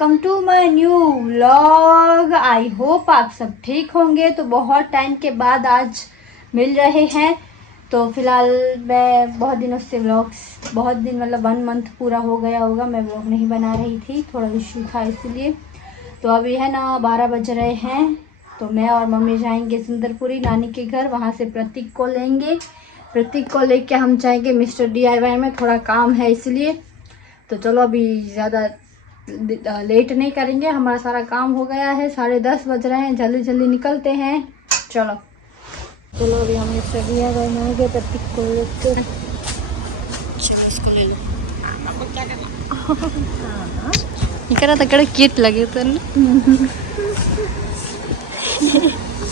Welcome to my new vlog. I hope आप सब ठीक होंगे। तो बहुत टाइम के बाद आज मिल रहे हैं। तो फिलहाल मैं बहुत दिनों से व्लॉग्स मतलब 1 मंथ पूरा हो गया होगा मैं व्लॉग नहीं बना रही थी, थोड़ा इशू था इसलिए। तो अभी है ना 12 बज रहे हैं। तो मैं और मम्मी जाएंगे सुंदरपुरी नानी के घर, वहाँ से प्रतीक को लेंगे। प्रतीक को लेके हम जाएंगे मिस्टर DIY में, थोड़ा काम है इसलिए। तो चलो अभी ज़्यादा लेट नहीं करेंगे, हमारा सारा काम हो गया है। 10:30 बज रहे हैं, जल्दी जल्दी निकलते हैं। चलो अभी हम मिस्टर DIY में आ गए। प्रतीक को लेकर ले लो। क्या करा था, कड़े क्यूट लगे तो ना।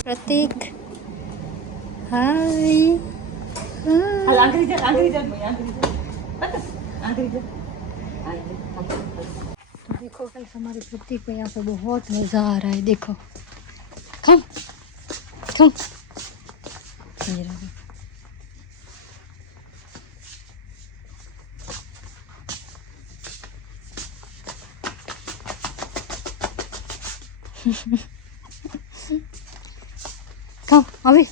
प्रतीक हाय। देखो कल हमारे प्रतीक को यहाँ पे बहुत मजा आ रहा है। देखो कम ये रहा। कम अभी।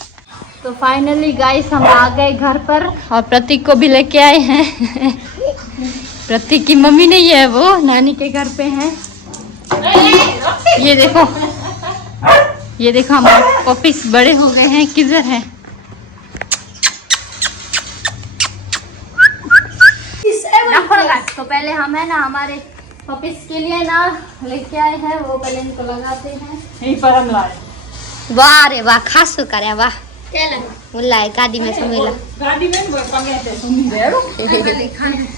तो फाइनली गाइस हम आ गए घर पर और प्रतीक को भी लेके आए हैं। प्रतीक की मम्मी नहीं है, वो नानी के घर पे हैं। ये देखो हमारे पपीज बड़े हो गए हैं। किधर है? तो पहले हम है ना हमारे पपीज के लिए ना लेके आए हैं, वो पहले इनको लगाते हैं। यहीं पर हम लाए। वाह रे वाह, खासू करे वाह। मुल्ला गाड़ी में सुमिला गाड़ी में वो पंगे से सुमिलेरो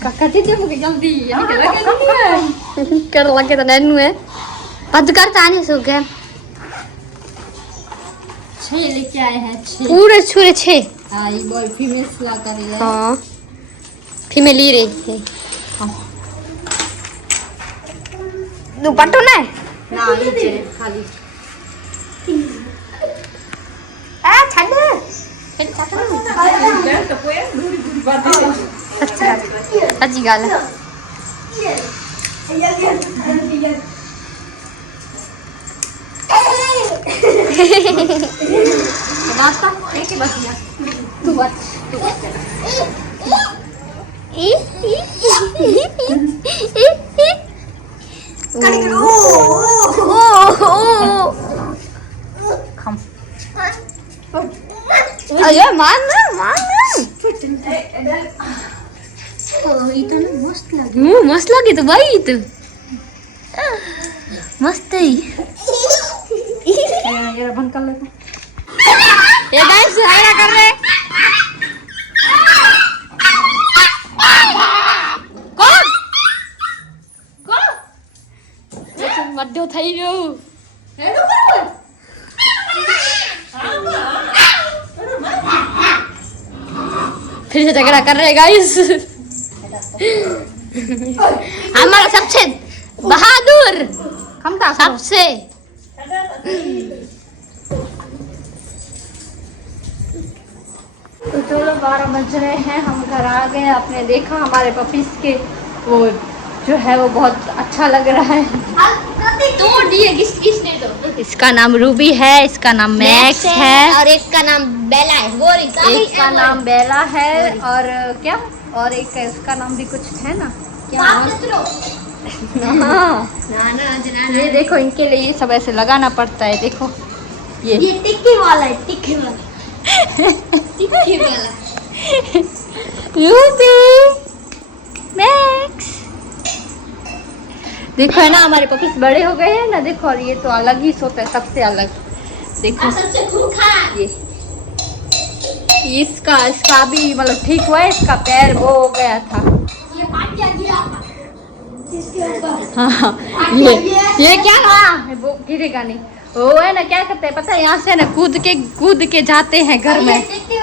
काका जी दे मुझे जल्दी यानी लगे नहीं है कर लगे तो नैनू है पद करता नहीं सो गए। 6 लेके आए हैं, 6 पूरे छुरे 6। हां ये बॉय फीमेल ला कर रही है। हां फीमेल ही रही है। दुपट्टा ना नीचे खाली अच्छी गाल है। नाश्ता लेके बस गया तू बस अरे मान मस्त लगे तो भाई तो मस्त है ये बंद कर लेता। ये गाइस हायरा कर रहे कौन मड्डो થઈ ગયો फिर से झगड़ा कर रहे गाइस। हमारा सबसे बहादुर खमता सबसे तो चलो 12 बज रहे हैं, हम घर आ गए। आपने देखा हमारे पपीज के वो जो है वो बहुत अच्छा लग रहा है। इसका नाम रूबी है, इसका नाम मैक्स है और एक का नाम बेला है। एक का नाम बेला है और क्या और एक इसका नाम भी कुछ है ना क्या। ये देखो इनके लिए ये सब ऐसे लगाना पड़ता है। देखो ये टिक्की वाला है, टिक्की वाला रूबी मैक्स। देखो है ना हमारे पपीज बड़े हो गए हैं ना। देखो और ये तो अलग ही सोता है, सबसे अलग। देखो सबसे ये इसका भी मतलब ठीक हुआ है। इसका पैर वो हो गया था, ये पाटिया गिरा था इसके ऊपर। हाँ ये क्या हुआ, वो गिरेगा नहीं। वो है ना क्या करते हैं पता है, यहाँ से ना कूद के जाते हैं घर में,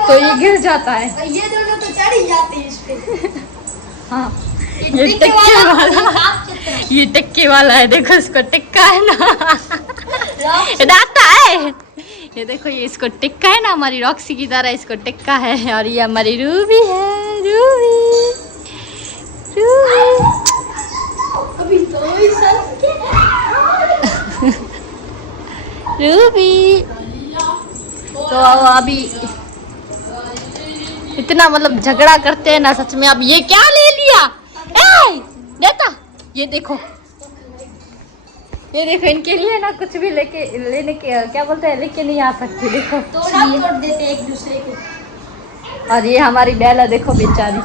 तो ये गिर जाता है। ये दोनों तो चढ़ ही जाते हैं इस पे। हाँ ये टिक्के वाला है। देखो इसको टिक्का है ना दाता है। ये देखो ये इसको टिक्का है ना, हमारी रॉक्सी की तरह इसको टिक्का है। और ये हमारी रूबी है, रूबी अभी तो रूबी। तो अभी इतना मतलब झगड़ा करते हैं ना सच में। अब ये क्या ले लिया? ए, देता ये देखो इनके लिए ना कुछ भी लेने के क्या बोलते हैं, लेके नहीं आ सकते। देखो तोड़ देते एक दूसरे को। और ये हमारी बेला देखो बेचारी,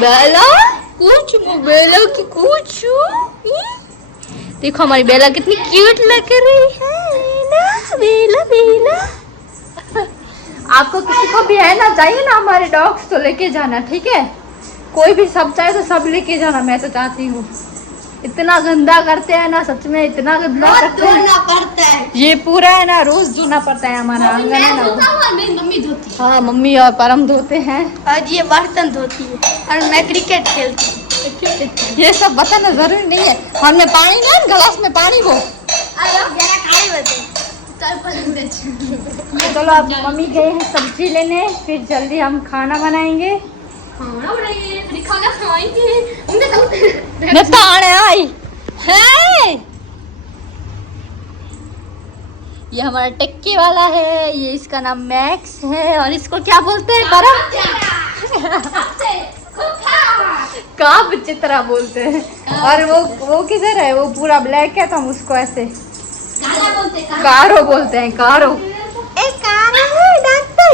बेला की कुछ देखो, हमारी बेला कितनी क्यूट लग रही है ना। बेला आपको किसी को भी है ना चाहिए ना हमारे डॉग्स तो लेके जाना, ठीक है? कोई भी सब चाहे तो सब लेके जाना। मैं तो चाहती हूँ। इतना गंदा करते हैं ना सच में, इतना गंदा करते हैं। ये पूरा है ना रोज धोना पड़ता है। हमारा आंगन है ना, मम्मी धोती है। हाँ, मम्मी और परम धोते हैं। और ये बर्तन धोती है और मैं क्रिकेट खेलती हूँ। ये सब बताना जरूरी नहीं है। हमने पानी ना गिलास में पानी वो। चलो अब मम्मी गए हैं सब्जी लेने, फिर जल्दी हम खाना बनाएंगे। ये हमारा टिक्की वाला है, ये इसका नाम मैक्स है। और इसको क्या बोलते हैं परम? काब चित्रा बोलते हैं। और वो किधर है? वो पूरा ब्लैक है तो हम उसको ऐसे कारो बोलते हैं। कारो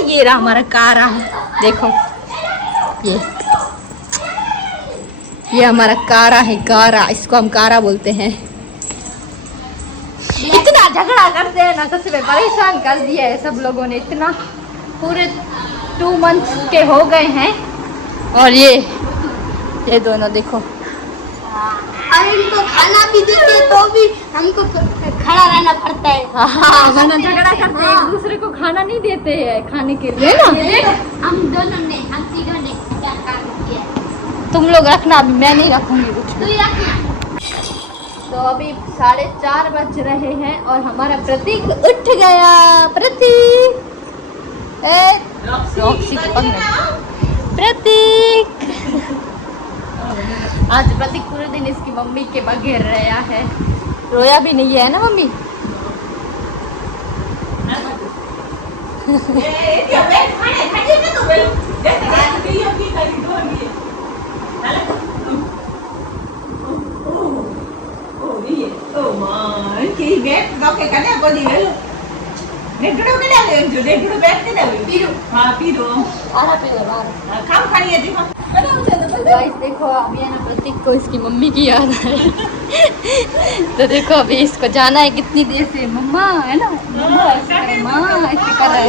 ये रहा हमारा कारा है। देखो ये हमारा कारा है। कारा, इसको हम कारा बोलते हैं। इतना झगड़ा करते हैं ना सच में, परेशान कर दिया है सब लोगों ने। इतना पूरे 2 मंथ्स के हो गए हैं। और ये दोनों देखो, और इनको खाना भी देते तो भी हमको खड़ा रहना पड़ता है। हाँ, झगड़ा करते हैं, एक दूसरे को खाना नहीं देते हैं खाने के लिए ना। हम तीनों ने क्या काम किया। तुम लोग रखना, अभी मैं नहीं रखूंगी कुछ। तू ही रखना। तो अभी 4:30 बज रहे हैं और हमारा प्रतीक उठ गया। प्रतीक प्रतीक आज प्रतीक पूरे दिन इसकी मम्मी के बगैर रहा है। रोया भी नहीं है ना मम्मी? गाइस देखो, अभी है ना प्रतीक को इसकी मम्मी की याद है। तो देखो अभी इसको जाना है कितनी देर से। मम्मा है ना, मम्मा ऐसे कर रहा है।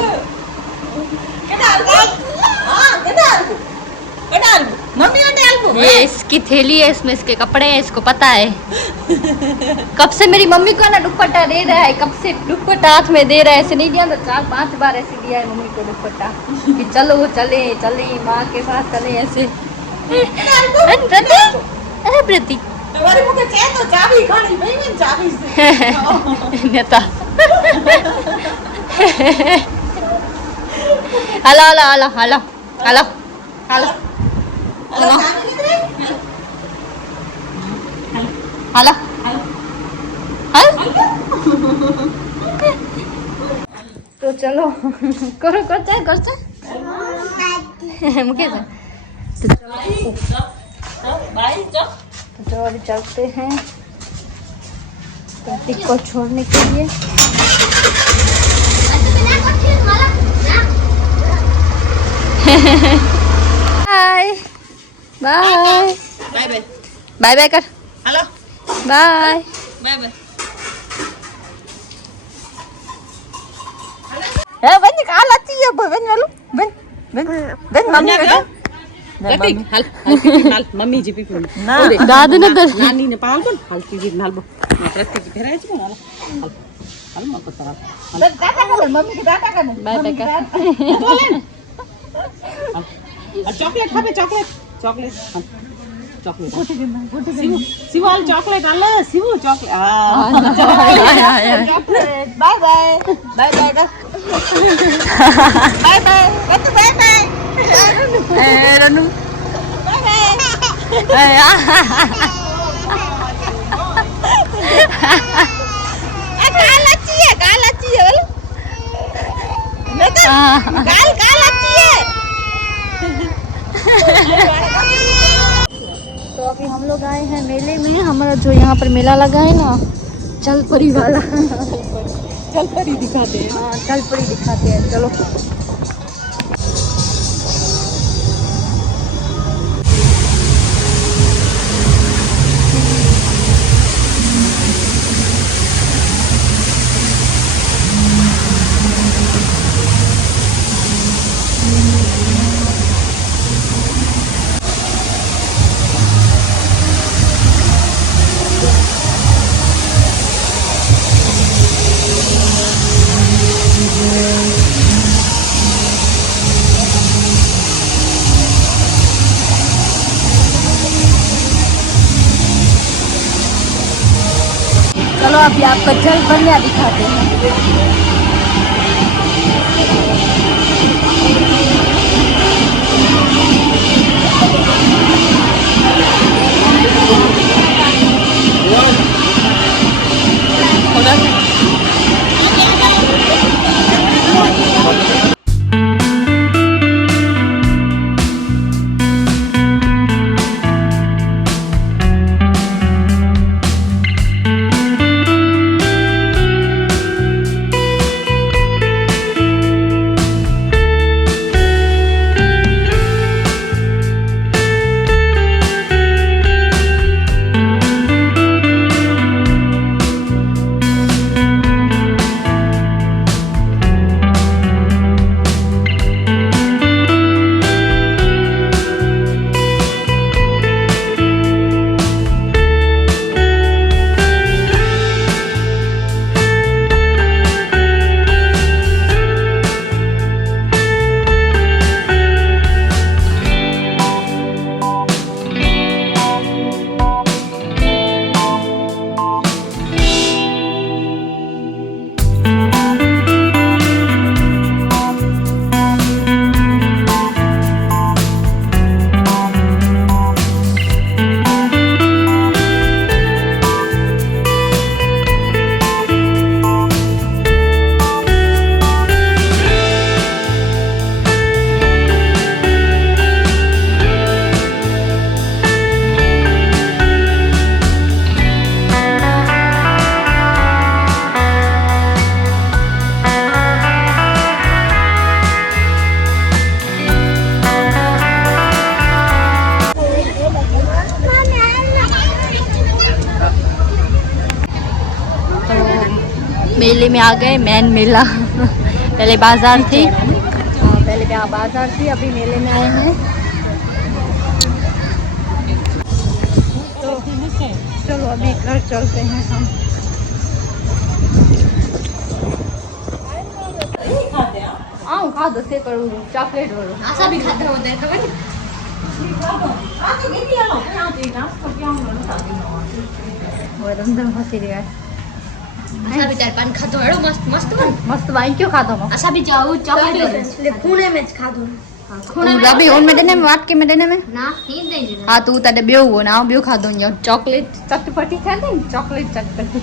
ये इसकी थैली है, इसमें इसके कपड़े हैं, इसको पता है। कब से मेरी मम्मी को ना दुपट्टा दे रहा है, कब से दुपट्टा हाथ में दे रहा है। ऐसे नहीं दिया तो 4-5 बार ऐसे दिया है मम्मी को दुपट्टा कि चलो चले माँ के पास चले ऐसे। प्रतीक नेता hello hello hello hello hello hello hello तो चलो करो करते मुकेश तो चलो अभी चलते हैं प्रतीक को छोड़ने के लिए। Bye bye bye bye bye bye कर। Hello bye bye bye. ए बन कहाँ लाती है? बन वालो बन मम्मी का प्रतीक हाल मम्मी जी पीपी ना दादी ने तो नानी ने पाल बन हाल की जी नाल बो प्रतीक की फेराई छ हाल हाल म को तरह दादा का मम्मी के दादा का बाय बाय कर। और चॉकलेट खाबे चॉकलेट शिवाल चॉकलेट आला Shivu chocolate chocolate bye bye bye bye का बाय बाय कत bye bye Ranu bye bye काल काल आती है। तो अभी हम लोग आए हैं मेले में। हमारा जो यहाँ पर मेला लगा है ना, जलपरी वाला। जलपरी दिखाते हैं। हाँ, जलपरी दिखाते हैं, चलो। चलो अभी आपको जल बनिया दिखाते हैं। मेले में आ गए, मेन मेला। पहले बाजार थी, हाँ पहले यहाँ बाजार थी, अभी मेले में आए हैं। तो चलो अभी घर चलते हैं हम। आऊँ खा दो से करूँ चॉकलेट वालों। आशा भी खाते होते हैं खबर नहीं? वो रमजान फंसी रहा है। आशा भी 4-5 खाते हो मस्त मस्त बन। मस्त भाई क्यों खाता हूँ? आशा भी जाओ चॉकलेट ले खूने में खा दो। अभी उनमें देने में वाट के में देने में ना ही नहीं दे। हाँ तू तने बेव हो ना बेव खा दूंगी और चॉकलेट चटपटी खाते हैं चॉकलेट चटपटी।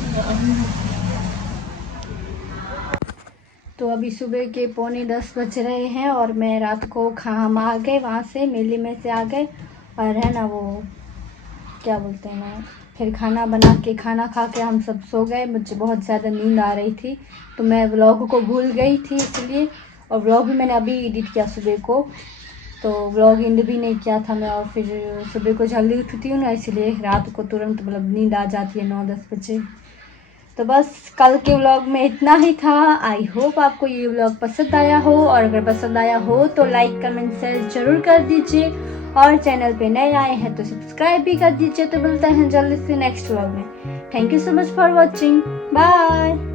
तो अभी सुबह के 9:45 बज रहे हैं और मैं रात को हम आ गए वहाँ से मेले में से आ गए और है ना वो क्या बोलते हैं ना, फिर खाना बना के खाना खा के हम सब सो गए। मुझे बहुत ज़्यादा नींद आ रही थी तो मैं व्लॉग को भूल गई थी इसलिए, और व्लॉग भी मैंने अभी एडिट किया सुबह को, तो व्लॉग एंड भी नहीं किया था मैं। और फिर सुबह को जल्दी उठती हूँ ना इसलिए रात को तुरंत मतलब नींद आ जाती है 9-10 बजे। तो बस कल के व्लॉग में इतना ही था। आई होप आपको ये व्लॉग पसंद आया हो, और अगर पसंद आया हो तो लाइक कमेंट शेयर जरूर कर दीजिए, और चैनल पे नए आए हैं तो सब्सक्राइब भी कर दीजिए। तो मिलते हैं जल्दी से नेक्स्ट व्लॉग में। Thank you so much for watching, bye.